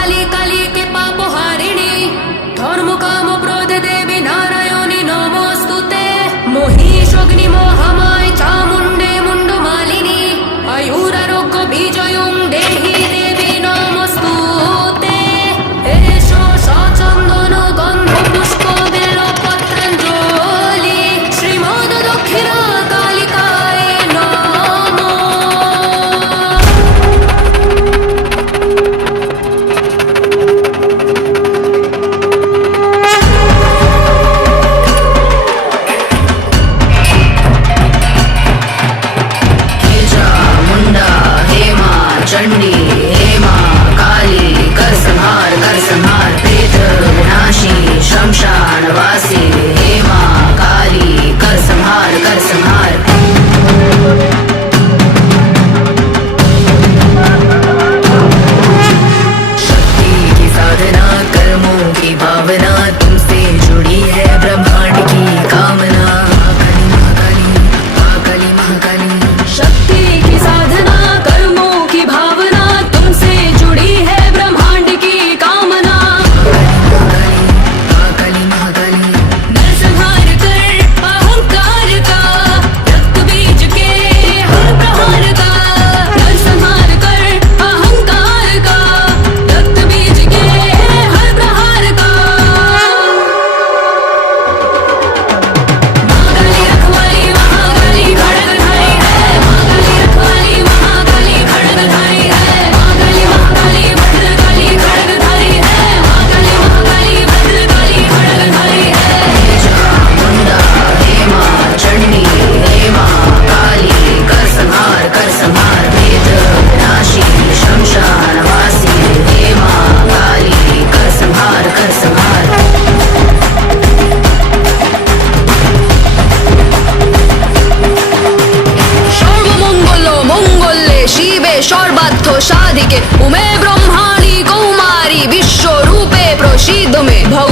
काली काली के पापहारिणी धर्म काम प्रोद देवी नारायणी नमोस्तुते मोहिषग्नि मोहमाय चामुण्डे मुण्डमालिनी आयुरारोग्य विजयं देहि देवी नमोस्तुते एषो सचन्दन गन्ध पुष्प बेलपत्राञ्जलि श्रीमद् दक्षिणा कालिकाय नमः। मुंडा हेमा चंडी हेमा काली कर संहार प्रेत विनाशी शमशान वासी हेमा काली कर संहार शक्ति की साधना कर्मों की भावना तुमसे जुड़ी है ब्रह्मांड की कामना महाकाली महाकाली शक्ति की साधना कर्मों की भावना तुमसे जुड़ी है ब्रह्मांड की कामना महाकाली नरसंहार कर अहंकार का रक्त बीज के हर प्रहार का नरसंहार कर अहंकार का रक्त बीज के हर प्रहार का महाकाली रखवाली महाकाली खड़गधारी है महाकाली रखवाली महाकाली खड़गधारी है महाकाली भद्रकाली खड़गधारी है महाकाली भद्रकाली खड़गधारी है। मुंडा हेमा चंडी हेमा काली कर संहार प्रेत विनाशी शमशान वासी हेमा काली कर संहार सर्वमंगल मंगल्ये शिवे सर्वार्थ साधिके उमे ब्रह्माणि कौमारी विश्व रूपे प्रसीद मे भव